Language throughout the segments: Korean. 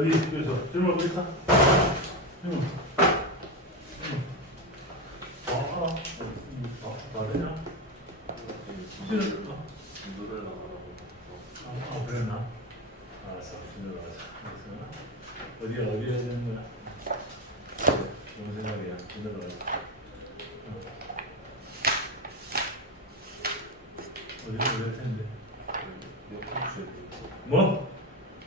어디 여기서? 질문 뭐 있어? 뭐?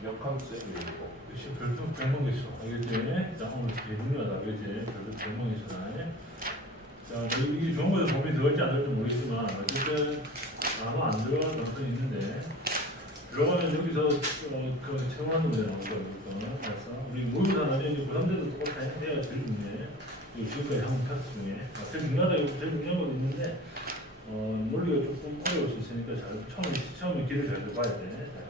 역함수에 이거. 역시 별도 별명 있어. 알겠지? 자, 오늘 되게 중요하다. 알겠지? 별도 별명 있어. 자, 그 이게 좋은 거에 법이 들어갈지 안 들어갈지 모르겠지만 어쨌든 아마 안 들어가는 가능성이 있는데 들어가면 여기서 어, 그 문제 나오는 거거든. 그래서 우리 모의고사 나중에 이제 고3때도 똑같이 해야. 이 지금까지 한번 탔 중에 아, 제일 중요하다 이거 제일 중요한 건 있는데 어, 논리가 조금 어려울 수 있으니까 잘 처음에 처음에 길을 잘 들어봐야 돼.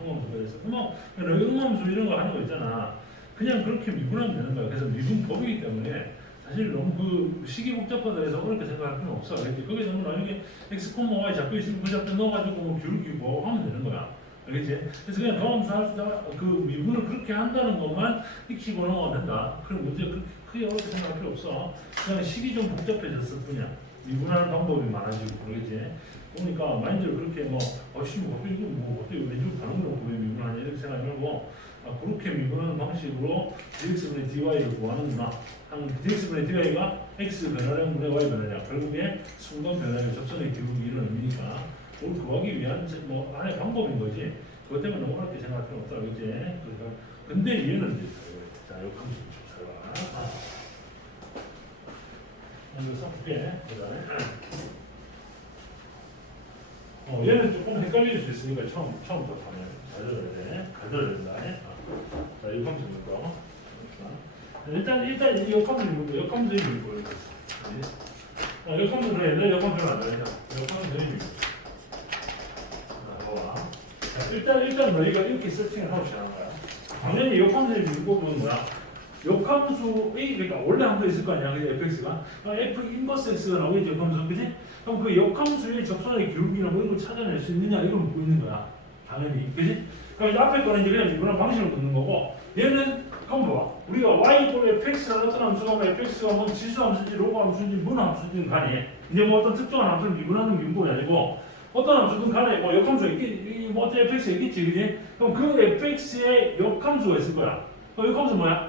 흥망수가 돼서 흥망 여기 흥망수 이런 거 하는 거 있잖아. 그냥 그렇게 미분하면 되는 거야. 그래서 미분법이기 때문에 사실 너무 그 식이 복잡하다 해서 어렵게 생각할 필요는 없어. 알겠지? 거기서 뭐 만약에 x, y 잡혀 있으면 그 잡혀 넣어가지고 뭐 기울기고 하면 되는 거야. 알겠지? 그래서 그냥 도함수 할수그 미분을 그렇게 한다는 것만 익히고 넘어가면 된다. 그럼 문제 그렇게 크게 어렵게 생각할 필요 없어. 그냥 식이 좀 복잡해졌을 뿐이야. 미분하는 방법이 많아지고 그러겠지. 보니까 마인드를 그렇게 뭐 어씨 뭐 어떻게 뭐 어떻게 왼쪽 가는 거고 왜 미분하냐 이렇게 생각하지 말고 아, 그렇게 미분하는 방식으로 dx분의 dy를 구하는구나. 한 dx분의 dy가 x 변화량 분의 y 변화량 결국에 순간 변화량 접선의 기울기 이런 의미니까 그걸 구하기 위한 제- 뭐 하나의 방법인 거지. 그것 때문에 너무 어렵게 생각할 필요 없다, 그지? 그러니까 근데 얘는 이제 자, 역함수 잘 봐. 아. 써볼게. 그다음에 어, 얘는 조금 헷갈릴 수 있으니까 처음 처음부터 가면 잘 들어야 돼. 잘 들어야 된다. 어. 자, 역함수 읽고. 일단 일단 이 역함수 읽고 역함수 읽고 이렇게. 아, 역함수 그래. 내 역함수는 안 되니까. 역함수 읽고. 자, 봐봐. 자, 일단 일단 너희가 이렇게 세팅을 하고 시작한 거야. 당연히 역함수 읽고 보면 뭐야? 역함수 A 그러니까 원래 함수 있을 거 아니야, 그지? fx가. 그럼 f 인버스 x가 있지 역함수, 그지? 그럼 그 역함수의 접선의 기울기나 뭐 이런 걸 찾아낼 수 있느냐 이걸 묻고 있는 거야. 당연히, 그지? 그럼 이제 앞에 거는 이제 그냥 이거랑 방식을 묻는 거고, 얘는 한번 봐봐. 우리가 y 꼴 fx라는 어떤 함수가 뭐 fx가 뭐 지수 함수인지 로그 함수인지 문 함수인지 간에 이제 뭐 어떤 특정한 함수를 미분하는 미분이 아니고 어떤 함수든 간에 뭐 역함수가 있겠, 뭐 어떤 fx가 있겠지, 그지? 그럼 그 fx의 역함수가 있을 거야. 그 역함수 뭐야?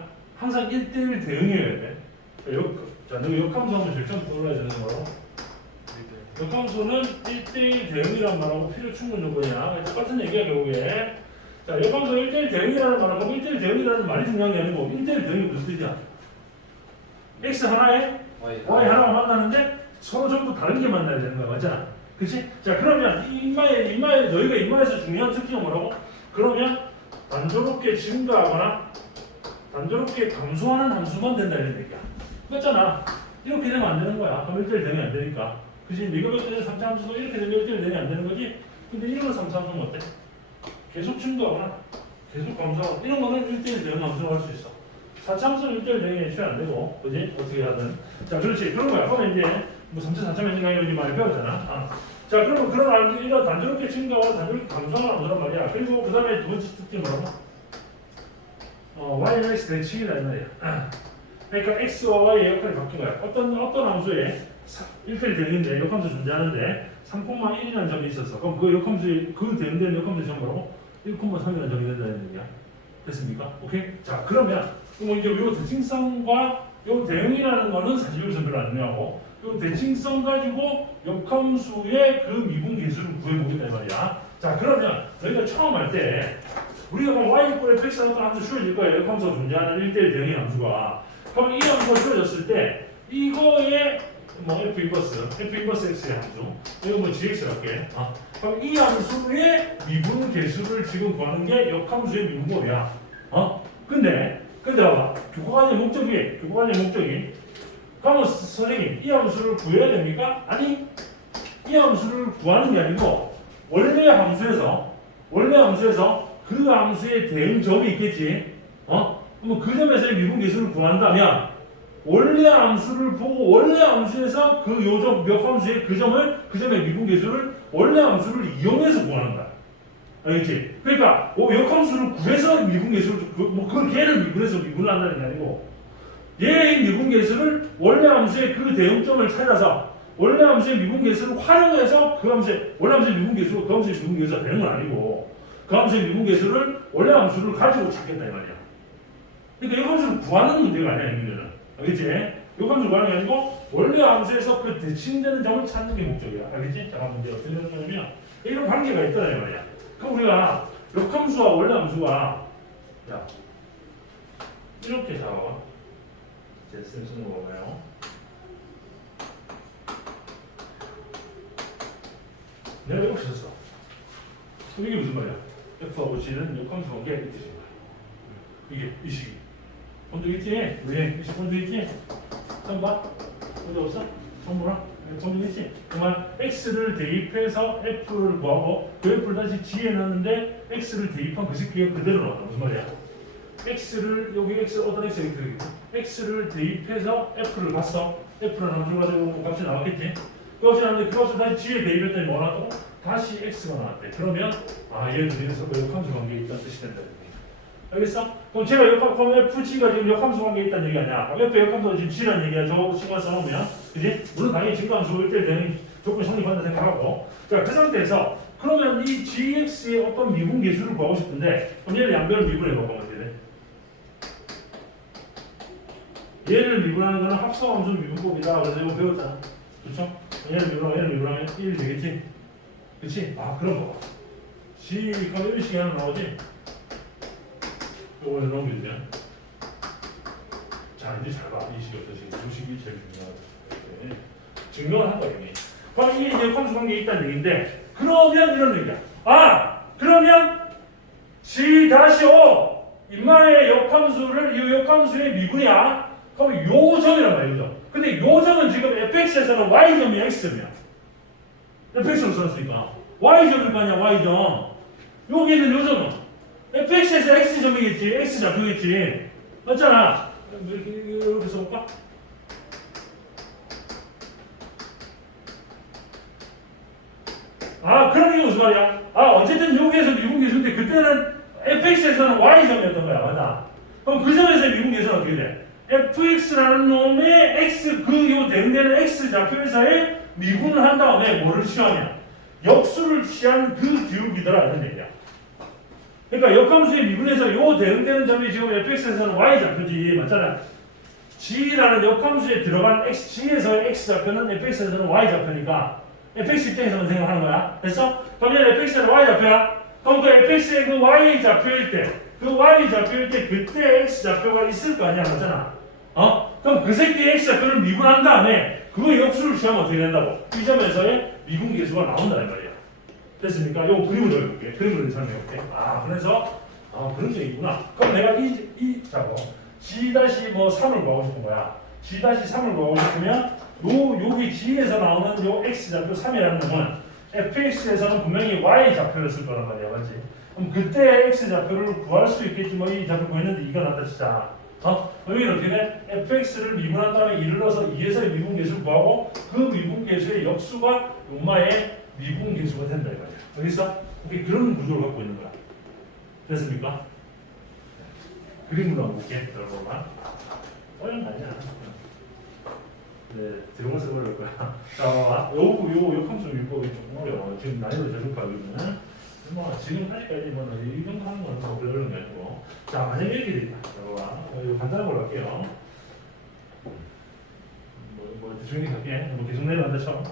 항상 1대1 대응이어야 돼. 자, 역, 자, 너 역함수 하면 제일 처음 떠올라야 되는 거로. 역함수는 1대1 대응이란 말하고 필요 충분 조건이야. 똑같은 얘기야, 결국에. 자, 역함수 1대1 대응이라는 말하고 1대1 대응이라는 말이 중요한 게 아니고 1대1 대응이 무슨 뜻이야? x 하나에 Y y 하나가 만나는데 서로 전부 다른 게 만나야 되는 거야, 맞잖아. 그치? 자, 그러면 이 임마에, 임마에, 너희가 임마에서 중요한 특징은 뭐라고? 그러면 단조롭게 증가하거나 단조롭게 감소하는 함수만 된다 이런 얘기야. 맞잖아. 이렇게 되면 안 되는 거야. 그럼 1대1 대응이 안 되니까. 그치? 네가 볼 때는 3차 함수도 이렇게 되면 1대1 대응이 안 되는 거지? 근데 이런 3차 함수는 어때? 계속 증가하거나 계속 감소하고 이런 거는 1대1 대응 함수로 할수 있어. 4차 함수는 1대1 대응이 애초에 안 되고, 그지? 어떻게 하든. 자, 그렇지. 그런 거야. 그러면 이제 뭐 3차, 4차 면적이 이런 많이 배웠잖아. 아. 자, 그러면 그런 알- 이런 단조롭게 증가와 단조롭게 감소하는 함수란 말이야. 그리고 그 다음에 두 번째 특징 뭐라고? 어, y는 x 대칭이다 이 말이야. 아. 그러니까 x와 y의 역할이 바뀐 거야. 어떤 어떤 함수에 1대1 대응인데 역함수 존재하는데 3,1이라는 점이 있었어. 그럼 그 역함수의 그 역함수의 점 뭐라고? 1,3이라는 점이 된다는 얘기야. 됐습니까? 오케이? 자, 그러면 이제 요 대칭성과 요 대응이라는 거는 사실 여기서 별로 안 중요하고 요 대칭성 가지고 역함수의 그 미분 계수를 구해보겠다 이 말이야. 자, 그러면 너희가 처음 할때 우리가 그럼 y 이퀄 fx라는 어떤 함수 주어질 거예요. 역함수가 존재하는 1대1 대응의 함수가. 그럼 이 함수가 주어졌을 때 이거의 뭐 f 인버스, f 인버스 x의 함수, 이거 뭐 gx 할게. 아, 그럼 이 함수의 미분 계수를 지금 구하는 게 역함수의 미분법이야. 어? 근데 근데 봐봐. 교과관의 목적이 교과관의 목적이 그러면 스- 선생님 이 함수를 구해야 됩니까? 아니 이 함수를 구하는 게 아니고 원래 함수에서 원래 함수에서 그 함수의 대응 점이 있겠지. 어? 그럼 그 점에서의 미분 계수를 구한다면 원래 함수를 보고 원래 함수에서 그 요점 몇 함수의 그 점을 그 점의 미분 계수를 원래 함수를 이용해서 거야. 알겠지? 그러니까 뭐 역함수를 구해서 미분 계수를 그, 뭐 그걸 걔를 미분해서 미분을 한다는 게 아니고 얘의 미분 계수를 원래 함수의 그 대응점을 찾아서 원래 함수의 미분 계수를 활용해서 그 함수의 원래 함수의 미분 계수가 그 함수의 미분 계수가 되는 건 아니고 그 함수의 미분계수를 원래 함수를 가지고 찾겠다 이 말이야. 그러니까 이 함수를 구하는 문제가 아니야 이 문제는. 알겠지? 이 함수를 구하는 게 아니고 원래 함수에서 그 대칭되는 점을 찾는 게 목적이야. 알겠지? 자, 문제 어떻게 되는 거냐면 이런 관계가 있다 이 말이야. 그럼 우리가 역함수와 원래 함수가 야 이렇게 잡아봐. 제 쓰는 거 보나요? 내가 이렇게 썼어. 이게 무슨 말이야? F하고 G는 역함수 관계가 이 뜻인 거야. 이게 이 식이. 본적 있지? 왜? 이식 본적 있지? 처음 봐? 어디 없어? 처음 보나? 본적 있지? 그만 X를 대입해서 F를 구하고 그 F를 다시 G에 넣는데 X를 대입한 그 새끼가 그대로 나왔다. 무슨 말이야? X를 여기 X 어떤 X 이렇게 되겠지? X를 대입해서 F를 봤어. F를 함수로 가지고 값이 나왔겠지? 그 값이 나왔는데 그 값을 다시 G에 대입했더니 뭐 나왔고 다시 X가 나왔대. 그러면 아 얘들이 서로 역함수 관계에 있다는 뜻이 된다. 알겠어? 그럼 제가 역함, 그럼 FG가 지금 역함수 관계에 있다는 얘기 아니야? 그럼 F 역함수가 지금 G라는 얘기야. 저거 친구가 써놓으면. 그지? 물론 당연히 증가함수 1대 되는 조건이 성립한다 생각하고. 자, 그 상태에서 그러면 이 GX의 어떤 미분 계수를 구하고 싶은데 그럼 얘를 양변을 미분해 봐봐. 얘를 미분하는 거는 합성함수 미분법이다. 그래서 이거 배웠잖아. 그렇죠? 얘를 미분하면 얘를 미분하면 1 되겠지? 그치? 아, 그런 거. G가 1씩 하나 나오지? 요거는 넘기면 자, 이제 잘 봐. 이 식이 어떠신지. 두 식이 제일 중요하다. 증명을 한 거야, 이미. 그럼 이게 이제 함수 관계에 있다는 얘기인데, 그러면 이런 얘기야. 아! 그러면 G 다시 인마의 역함수를 이 역함수의 미분이야. 그럼 요 점이란 말이야, 요 점. 근데 요 점은 지금 fx에서는 y점이 x점이야. fx로 썼으니까. Y점일 거 아니야, y점. 여기는 요 점은 fx에서 x점이겠지, x 좌표겠지. 맞잖아. 이렇게, 이렇게 써볼까? 아, 그럼 이게 무슨 말이야? 아, 어쨌든 여기에서 미분 계수인데 그때는 fx에서는 y점이었던 거야, 맞아? 그럼 그 점에서 미분 계수는 어떻게 돼? fx라는 놈의 x 그 요 대응되는 x 좌표에서의 미분을 한 다음에 뭐를 취하냐? 역수를 취한 그 이런 얘기야. 그러니까 역함수의 미분에서 요 대응되는 점이 지금 fx에서는 y 좌표지 맞잖아. g라는 역함수에 들어간 x g에서의 x 좌표는 fx에서는 y 좌표니까 fx 입장에서만 생각하는 거야. 됐어? 그럼 얘는 fx는 y 좌표야. 그럼 그 fx의 그 y 좌표일 때, 그 y 좌표일 때 그때 x 좌표가 있을 거 아니야, 맞잖아. 어? 그럼 그 새끼 x 좌표를 미분한 다음에 그거 역수를 취하면 어떻게 된다고? 이 점에서의 미분 계수가 나온다는 말이야. 됐습니까? 요 그림을 넣어볼게. 그림을 설명해볼게. 아, 그래서 아 그런 게 있구나. 그럼 내가 이, 이 자고 g 다시 뭐 3을 구하고 싶은 거야. g 다시 3을 구하고 싶으면 요 여기 g에서 나오는 요 x 좌표 3이라는 놈은 fx에서는 분명히 y 좌표를 쓸 거란 말이야, 맞지? 그럼 그때 x 좌표를 구할 수 있겠지 뭐 이 좌표 구했는데 이거 나다 진짜. 어? 여기는 어떻게 돼? fx를 미분한 다음에 2를 넣어서 2에서의 미분 계수를 구하고 그 미분 계수의 역수가 요마의 미분 계수가 된다 이 말이야. 알겠어? 오케이 그런 구조를 갖고 있는 거야. 됐습니까? 그림으로 한번 볼게. 어려운 거 아니야. 네, 들어가서 어려울 거야. 자. 요, 요, 요 함수 율법이 조금 어려워. 지금 난이도 제일 높아지면. 뭐, 지금 아직까지 뭐, 이 정도 하는 거는 뭐, 어려운 게 아니고. 자, 만약에 이렇게. 어, 이거 간단한 걸로 할게요. 뭐, 뭐, 대충 이렇게. 뭐, 계속 내려간다, 처음.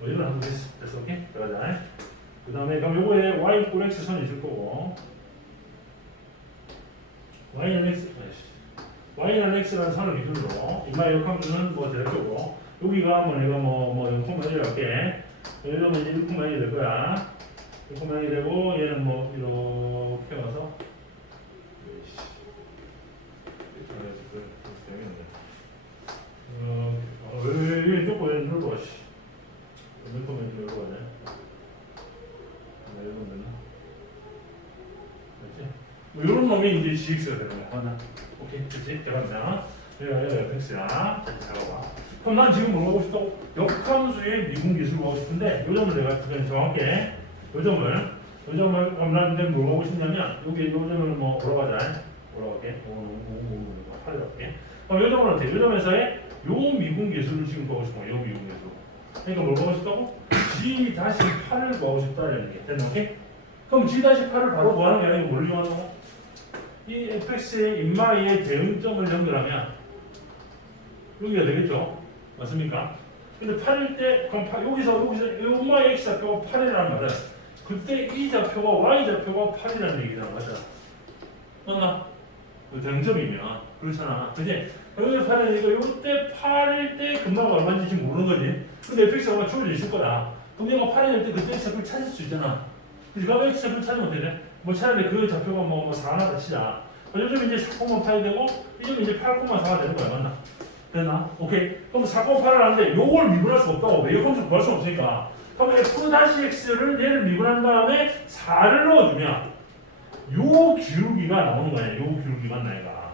뭐, 이런 한번 됐어. 됐어, 오케이? 들어가자. 그 다음에, 그럼 요거에 y 꼴 x 선이 있을 거고. y는 x, y는 x라는 선을 기준으로 이마 역함수는 뭐될 거고 여기가 뭐 내가 뭐뭐 0,1 할게 여기가 이제 1,1이 될 거야 1,1이 되고 얘는 뭐 이렇게 와서. 어, 어, 왜, 왜, 왜, 조금 왜 눌러, 씨. 1,1 눌러 가네. 나 이러면 되나? 그렇지? 뭐 이런 놈이 이제 GX가 되는 거야. 맞나? 오케이, 그렇지? 결합나. 여기가 여기가 FX야. 자, 잡아봐. 그럼 난 지금 뭐 하고 싶다고? 역함수의 미분 기술을 하고 싶은데 요 점을 내가 그냥 정확하게 요 점을 요 점을 엄란데 뭘 보고 싶냐면 여기 요 점을 뭐 올라가자 올라갈게 팔이 갈게 그럼 요 점은 어때? 요 점에서의 요 미분 계수를 지금 보고 싶어 요 미분 계수 그러니까 뭘 보고 싶다고? G 다시 8을 보고 싶다는 게 됐나 오케이? 그럼 G 다시 8을 바로 뭐 하는 게 아니고 뭘 이용하는 이 fx의 인마의 대응점을 연결하면 여기가 되겠죠? 맞습니까? 근데 8일 때 그럼 파- 여기서 여기서 이 엄마의 x 좌표가 8이라는 말은 그때 이 좌표가 y 좌표가 8이라는 얘기잖아 맞잖아 맞나? 그 대응점이면 그렇잖아 그지? 여기 8은 이거 요때 8일 때 금방 얼마인지 지금 모르는 거지 근데 fx가 주어져 있을 거다 그럼 얘가 8일 때 그때 x 좌표를 찾을 수 있잖아 그지? 그럼 x 좌표를 찾으면 돼? 뭐 차라리 그 좌표가 뭐, 뭐 4나 치자 요즘 이제 4,8이 되고 이점 이제 8,4가 되는 거야 맞나? 됐나? 오케이. 그럼 4,8을 하는데 요걸 미분할 수 없다고. 왜 이걸 구할 수 없으니까. 그럼 f-x를 얘를 미분한 다음에 4를 넣어주면 요 기울기가 나오는 거야. 요 기울기가 나이가.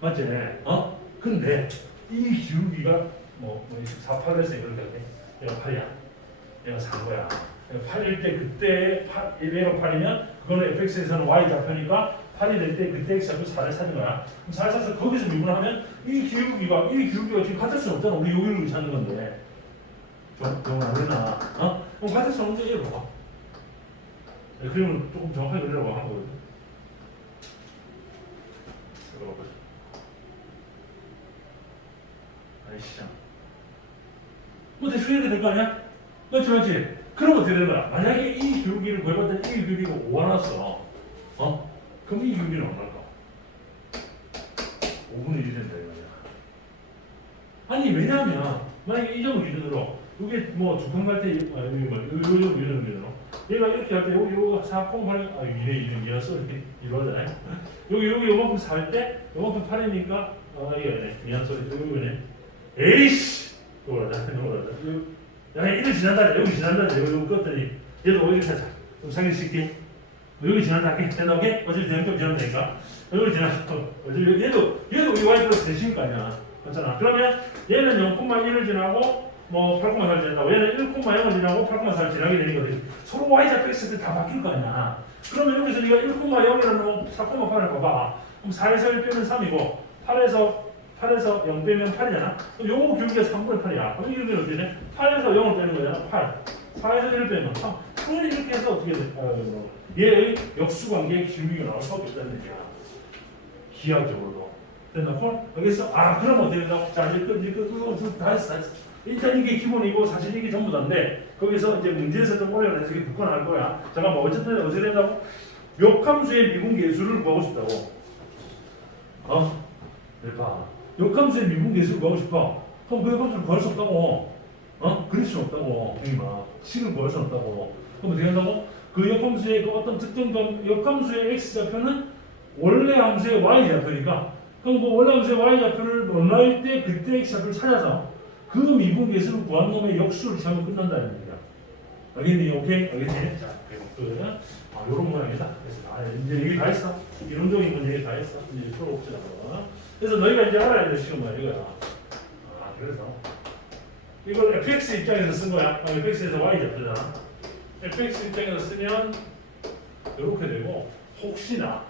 맞지? 어? 근데 이 기울기가 뭐, 뭐 4, 8에서 이렇게 돼. 얘가 8이야. 얘가 4인 거야. 8일 때 그때 8, 얘가 8이면 그거는 fx에서는 y 좌표니까 8이 될 때 그때 x 좌표 4를 찾는 거야. 그럼 4를 찾아서 거기서 미분하면 이 기울기가 이 기울기가 지금 같을 수 없잖아. 우리 요 기울기 찾는 건데. 좀 정안 그러나? 어? 그럼 같을 수 없는데 이거 봐봐. 네, 그림을 조금 정확하게 그리라고 한 거거든. 이거 봐보자. 아이 시장. 뭐 대충 이렇게 될 거 아니야? 맞지 맞지? 그럼 어떻게 되는 거야? 만약에 이 기울기를 구해봤더니 이 기울기가 5가 나왔어. 어? 그럼 이 기울기는 얼마일까? 5분의 1이 된다 이거야. 아니 왜냐하면 만약에 이 점을 기준으로 이게 뭐 두칸 갈때 아니 뭐 요, 요, 요, 요, 얘가 이렇게 할 때 여기 요거 4,8아 2네 2네 2였어 이렇게 이러잖아요. 여기 여기 요만큼 살때 요만큼 8이니까 아 이거네 미안 소리 요거네 에이씨 요거라자 요거라자 야 이거 지난다 여기 여기 요거 껐더니 얘도 여기 사자 좀 상기시키 여기 지난다. 할게 된다. 오케이? 어차피 대형점 지난다니까. 여기 지나고 어차피 얘도 얘도 이 y 플러스 대신 거 아니야. 맞잖아. 그러면 얘는 0,1을 지나고 뭐 8,4를 지난다고. 얘는 1,0을 지나고 8,4를 지나게 되는 거지. 서로 y 좌표 있을 때 다 바뀔 거 아니야. 그러면 여기서 네가 1,0이라는 4,8을 봐봐. 그럼 4에서 1 빼면 3이고 8에서 8에서 0 빼면 8이잖아. 그럼 요거 기울기가 3분의 8이야. 그럼 이게 어떻게 돼? 8에서 0을 빼는 거잖아. 8 4에서 1을 빼면 3 이렇게 해서 어떻게 돼? 어, 얘의 역수관계의 나올 수밖에 없다는 얘기야 기하적으로도 됐나? 콜? 알겠어? 아 그럼 어떻게 된다고? 자 이제 끝 이제 끝 그거 그거 다 했어 일단 이게 기본이고 사실 이게 전부 다인데 거기서 이제 문제에서 좀 해서 이게 묶어나갈 거야 잠깐만 어쨌든 어떻게 된다고? 역함수의 미분 계수를 구하고 싶다고 어? 대파 역함수의 미분 계수를 구하고 싶어 그럼 그 역함수를 구할 수 없다고 어? 그릴 수 없다고 형님아 식을 구할 수 없다고 그럼 어떻게 한다고? 그 역함수의 그 어떤 특정 점 역함수의 x 좌표는 원래 함수의 y 좌표니까 그럼 그 원래 함수의 y 좌표를 원할 때 그때 x 좌표를 찾아서 그 미분 계수를 구한 놈의 역수를 취하면 끝난다는 얘기야. 알겠니? 오케이? 알겠니? 자, 그 아, 요런 모양이다. 그래서 아, 이제 얘기 다 했어. 이론적인 건 얘기 다 했어. 이제 풀어봅시다. 그래서 너희가 이제 알아야 될 시간 뭐야 이거야. 아, 그래서 이걸 fx 입장에서 쓴 거야. 아, fx에서 y 좌표잖아. Fx 입장에서 쓰면 이렇게 되고 혹시나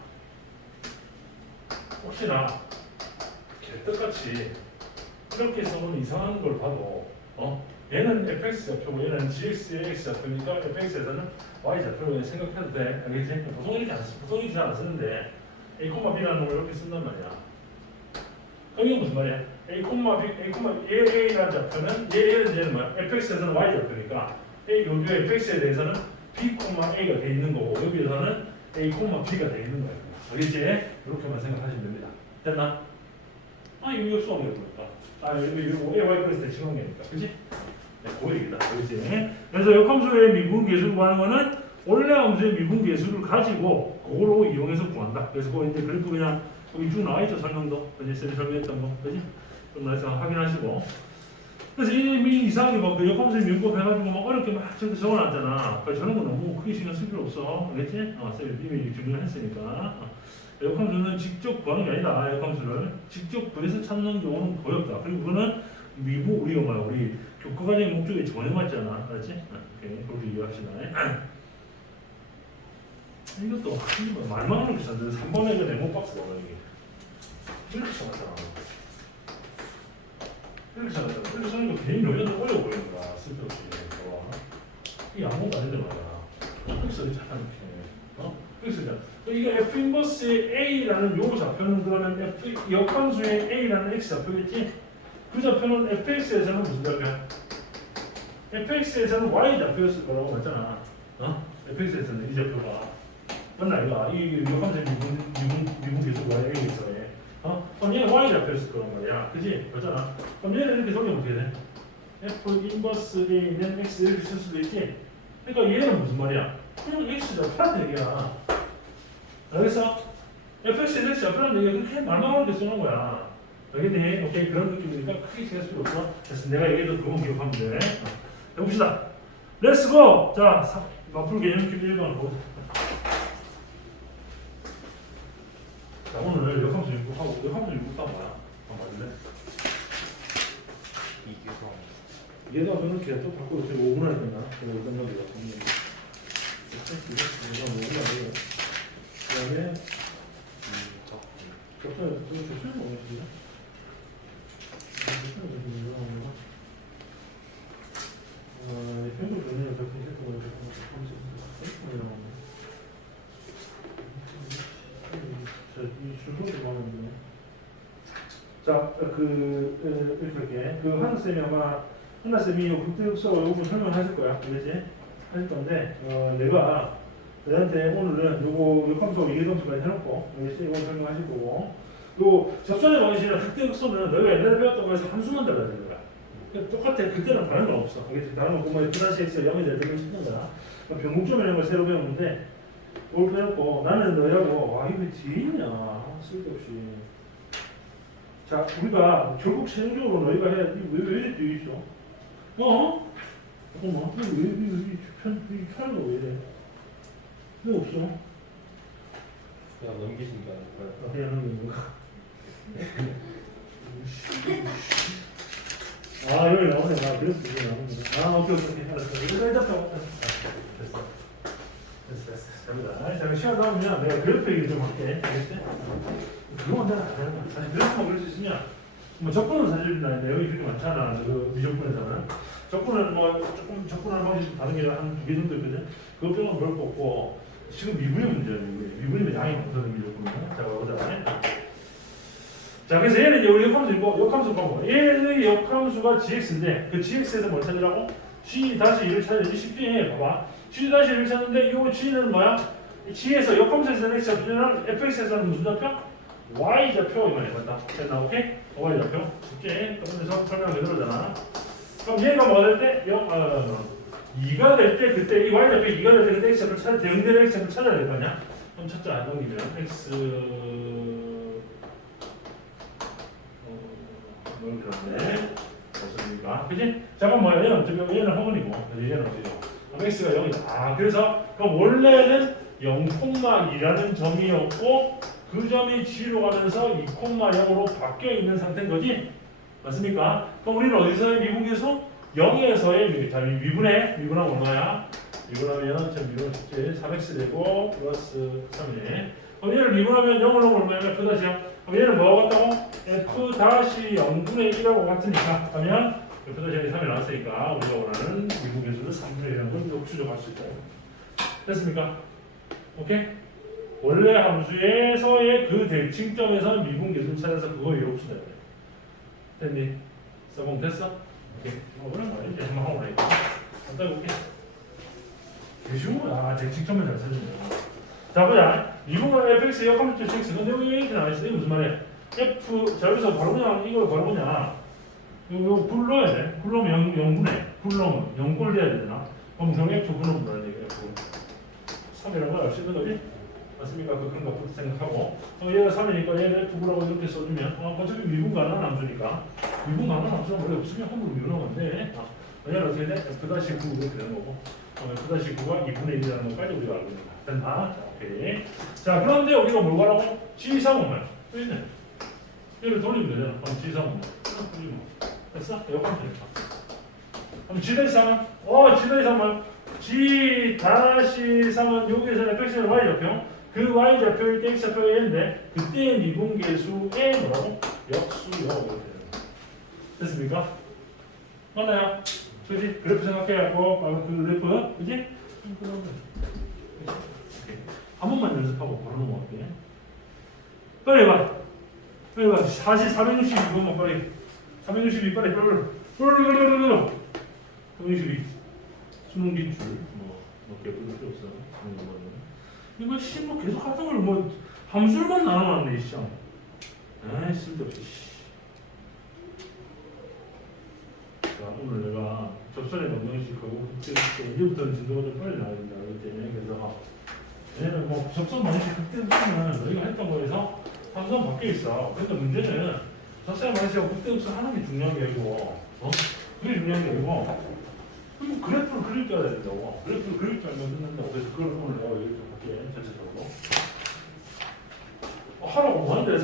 혹시나 개떡같이 이렇게 써놓은 이상한 걸 봐도 어 얘는 fx 좌표고 얘는 gx의 x 좌표니까 fx에서는 y 좌표로 생각해도 돼 알겠지? 보통 이렇게 안 써. 보통 이렇게 잘안 쓰는데 a, b라는 걸 이렇게 쓴단 말이야 그럼 이게 무슨 말이야? a, b, a, a라는 좌표는 얘, 얘는 얘는 뭐야? fx에서는 y 좌표니까 a, 여기 fx에 대해서는 b, a가 돼 있는 거고 여기에서는 a, b가 돼 있는 거야 알겠지? 이렇게만 생각하시면 됩니다 됐나? 아 이거 수학이 그러니까 아 이거 이거 AY 플러스 대칭한 게니까 그지? 네, 그 얘기다 그지? 그래서 역함수의 미분 계수를 구하는 거는 원래 함수의 미분 계수를 가지고 그거로 이용해서 구한다 그래서 그거 이제 그래프 그냥 여기 쭉 나와 있죠 설명도 그지? 쌤이 설명했던 거 그지? 좀 나서 확인하시고 그래서 이미 이상하게 막그 역함수의 미분법 해가지고 막 어렵게 막 저렇게 적어놨잖아 그래서 저런 거 너무 크게 신경 쓸 필요 없어 알겠지? 어, 쌤이 이미 증명했으니까 어. 역함수는 직접 구하는 게 아니다. 역함수를 직접 구해서 찾는 경우는 거의 없다. 그리고 그거는 미국 우리가 뭐야 우리 교과 과정의 목적에 전혀 맞잖아. 알았지? 어, 그렇게 이해합시다. 이것도 말만 하는 비싼데 3번에 그 네모 박스가 와 이게 이렇게 써놨잖아 이렇게 써놨잖아 이렇게 써는 거 괜히 여기다 어려워 보이는 거야 쓸데없이 봐봐 이게 아무것도 아닌데 말이야 이렇게 써있잖아 이렇게 어? 이렇게 써있잖아 이게 f 인버스의 a라는 요 좌표는 그러면 f 역함수의 a라는 x 좌표겠지 그 좌표는 fx에서는 무슨 좌표야? fx에서는 y 좌표였을 거라고 맞잖아 어? fx에서는 이 좌표가 맞나 이거 이 역함수 미분 미분 미분 계속 y a에서의 어? 그럼 얘는 y 좌표였을 거란 말이야 그지? 맞잖아 그럼 얘는 이렇게 돌리면 어떻게 돼? f 인버스 a는 x 이렇게 쓸 수도 있지 그러니까 얘는 무슨 말이야? 그냥 x 좌표란 얘기야 알겠어? fx에서 x 좌표란 얘기야 그렇게 말만 하는데 쓰는 거야 알겠니? 오케이 그런 느낌이니까 크게 쓸 필요 없어 그래서 내가 얘기해도 그건 기억하면 돼 어. 해봅시다 렛츠고 자 사- 마풀 개념 퀴즈 1번 보자 자 오늘 역함수 연구하고 역함수 연구가 뭐야? 한번 봐줄래? 이규성 얘가 그렇게 또 바꾸고 지금 5분 안에 끝나 그리고 끝나기가 이거 5분 안에 그 다음에 이적 접수해 또 접수해 뭐겠지? 접수해 뭐겠지? 어, 현금 전에 적힌 세트가 잠깐만 잠깐만 자이 준비를 마음에 안 드네. 자, 그 어, 이렇게. 그 한나 쌤이 아마 한나 쌤이 요 극대극서 요거 설명하실 거야, 그렇지? 하실 건데 어, 내가 너한테 오늘은 요거 역함수 이해감수까지 해놓고 알겠지? 이거 설명하실 거고 요 접선의 방식이랑 극대극소는 너희가 옛날에 배웠던 거에서 함수만 달라야 되는 거야. 그러니까 똑같아. 그때는 다른 건 없어. 알겠지? 다른 거 보면 다시 X 0이 될 때는 싶는 거야. 그러니까 변곡점이라는 걸 새로 배웠는데 뭘 배웠고 나는 너희하고 와 이거 왜 뒤에 있냐 아, 쓸데없이 자 우리가 결국 최종적으로 너희가 해야 왜왜 이래 뒤에 있어? 어? 잠깐만 왜왜왜편 편한 거왜 이래? 왜 없어? 그냥 넘기신 게 아니고요 아, 그냥 하는 건가? 아, 여기 나오네. 아, 그래서 이게 나오는구나. 아, 오케이, 오케이, 오케이. 알았어. 이거 일단 펴. 됐어. 됐어, 됐어. 됩니다. 자, 시간 남으면 내가 그래프 얘기 좀 할게. 알겠지? 그거만 내가 안 하는 거야. 사실 그래프만 그릴 수 있으면, 뭐, 적분은 사실 나 내용이 그렇게 많잖아. 그 미적분에서는. 적분은 뭐, 조금, 적분하는 방식이 다른 게 한 두 개 정도 있거든. 그것 빼고는 별거 없고, 지금 미분의 문제야, 미분이. 미분이면 양이 많거든, 미적분은. 자, 보자. 자, 그래서 얘는 이제 우리 역함수이고 역함수 보고 얘의 역함수가 gx인데 그 gx에서 뭘 찾으라고? g 다시 1을 찾아야지 쉽지 봐봐 g 다시 1을 찾는데 이 g는 뭐야? g에서 역함수에서는 x 좌표는 fx에서는 무슨 좌표? y 좌표 이말 맞다 됐나 오케이? Y 좌표 쉽지? 그러면서 설명 그대로잖아 그럼 얘가 뭐가 될 때? 역, 어, 2가 될 때 그때 이 y 좌표 2가 될 때 그때 x 좌표 찾아 대응되는 x 좌표 찾아야 될 거 아니야? 그럼 찾자 넘기면 x 어, 그런데 없습니까? 그지? 잠깐 뭐야? 얘는 어떻게 얘는 허근이고 얘는 어디고? 그럼 x가 0이다. 아 그래서 그럼 원래는 0,2라는 점이었고 그 점이 g로 가면서 2,0으로 바뀌어 있는 상태인 거지? 맞습니까? 그럼 우리는 어디서의 미분계수? 0에서의 미, 자, 미분의 미분하면 얼마야? 미분하면 저 미분 숙제 3x 되고 플러스 3이 그럼 얘를 미분하면 0을 넣으면 얼마야? f 다시 0 그럼 얘는 뭐가 같다고? f 다시 0분의 1하고 같으니까 하면 f 다시 0이 3이 나왔으니까 우리가 원하는 미분계수를 3분의 1이라는 걸 추적할 수 있다 됐습니까? 오케이? 원래 함수에서의 그 대칭점에서 미분 계수를 찾아서 그거 이롭수다. 됐니? 써보면 됐어? 오케이. 뭐 그런 거 이제 한번 하고 갖다 해볼게. 되게 쉬운 거야. 대칭점을 잘 찾으면 자 보자. 미분과 fx 역함수 x. 근데 여기 이렇게 나와 있어? 무슨 말이야? f 자 여기서 바로 그냥 이걸 바로 그냥 요, 요 불러야 돼. 불러면 0, 0분의 불러면 0꼴 돼야 되잖아. 그럼 경 f 불러면 얘기야 f 3이라는 걸 알 수 있는 거지 맞습니까? 그 그런 거 생각하고 어, 얘가 3이니까 얘를 f 라고 이렇게 써주면 어, 어차피 미분 가능한 함수니까 미분 가능한 함수가 원래 없으면 함으로 미분하면 안돼 어, 얘는 어떻게 돼? f 다시 9 이렇게 되는 거고 어, f 다시 9가 2분의 1이라는 것까지 우리가 알고 있는 거야 됐나? 자, 오케이 자 그런데 우리가 뭘 가라고? G3은 또 있네 얘를 돌리면 되잖아 그럼 G3은 돌리면 됐어? 여기까지 됐다 그럼 G 대시 3은? 어 G 대시 3은 G 다시 3은 여기서 fx는 y 좌표 그 y 좌표일 때 x 좌표가 얘인데 그때 미분계수의 뭐라고? 역수요. 됐습니까? 맞나요? 그지? 그래프 생각해갖고 방금 그 그래프 그지? 한 번만 연습하고 바로 넘어갈게 빨리 해봐 빨리 해봐 40, 462번만 빨리 462 빨리 빨리 빨리 빨리 빨리 빨리 빨리 462 수능 기출. 뭐 몇개 부를 필요 없어 수능 이거는. 이거 씨뭐 계속 하던 걸뭐 함수만 나눠놨네 이 시장. 아이 쓸데없이 씨. 자 오늘 내가 접선에 넘겨씩 하고 그때 그때 이제부터는 진도가 좀 빨리 나야 된다. 그랬더니 그래서 얘는 뭐 접선 많이 그때 쓰면 너희가 했던 거에서 항상 바뀌어 있어. 그래서 문제는 접선 많이 하고 그때 없어 하는 게 중요한 게 아니고 어? 그게 중요한 게 아니고 그럼 그래프를 그릴 줄 알아야 된다고. 그래프를 그릴 줄 알면 끝난다고. 그래서 그걸 오늘 내가 이렇게 볼게. 전체적으로. 어, 하라고 뭐 하는데